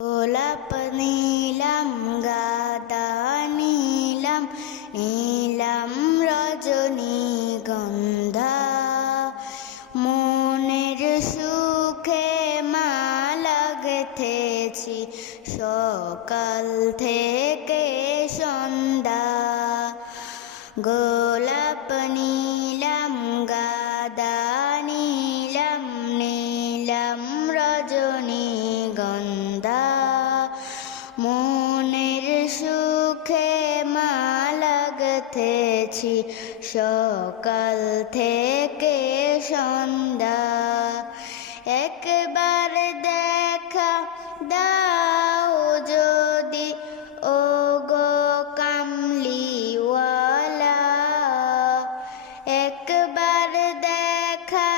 গোলাপ নীলাম গাদা নীলাম নীলাম রজনীগন্ধা মনের সুখে মালা গেথেছি সকাল থেকে সন্ধ্যা গোলাপ সুখে মালা গেথেছি সকাল থেকে সন্ধ্যা। একবার দেখা দাও যদি ও গো কামলিওয়ালা। একবার দেখা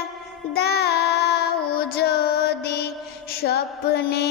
দাও যদি স্বপ্নে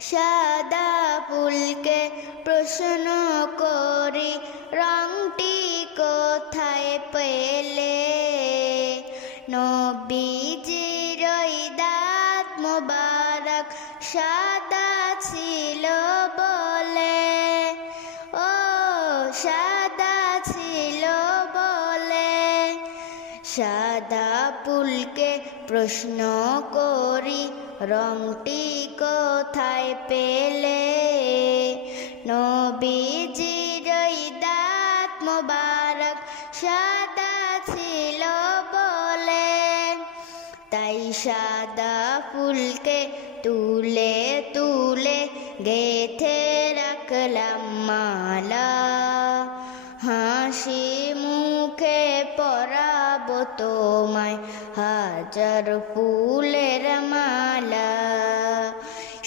সাদা ফুলকে প্রশ্ন করি রংটি কোথায় পেলে? নবীজির দাঁত মোবারক সাদা সাদা পুলকে প্রশ্ন করি, রংটি কোথায় পেলে? নবীজির দাঁত মোবারক সাদা ছিল বলে। তাই সাদা ফুলকে তুলে তুলে গেথে রাখলাম মালা। হাসি মুখে পরাব তোমায়। হাজার ফুলের মালা,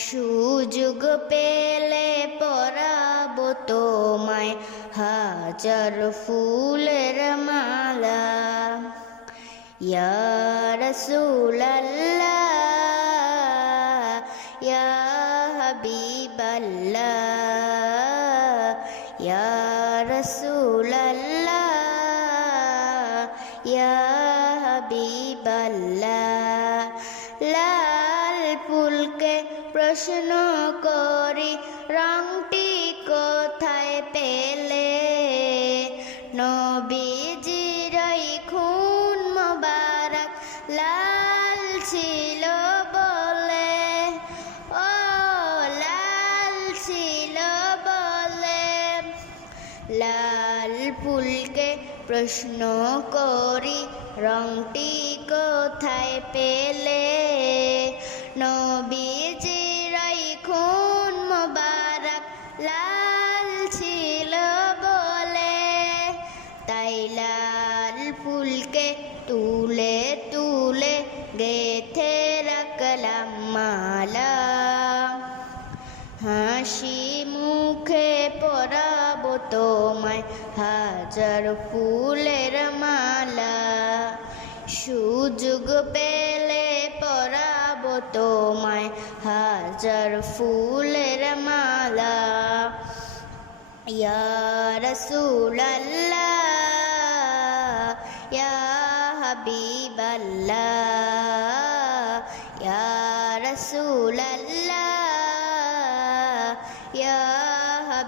সুযোগ পেলে পরাব তোমায়। হাজার ফুলের মালা হাবিবাল্লাহ, ইয়া রসুলাল্লাহ ইয়া লাল ফুলকে প্রশ্ন করি রংটি কোথায় পেলে? নবীজির লাল ফুলকে প্রশ্ন করি, রংটি কোথায় পেলে? নবীজির খুন মোবারক, লাল ছিল বলে। তাই লাল ফুলকে তুলে তুলে গেথে রাখলাম মালা। হাসি পরাব তোমায় হাজার ফুলের মালা। সুযোগ পেলে পরাব তোমায় হাজার ফুলের মালা। ইয়া রসুলাল্লাহ, ইয়া হাবিবাল্লাহ ইয়া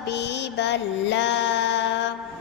রসুলাল্লাহ ইয়া হাবিবাল্লাহ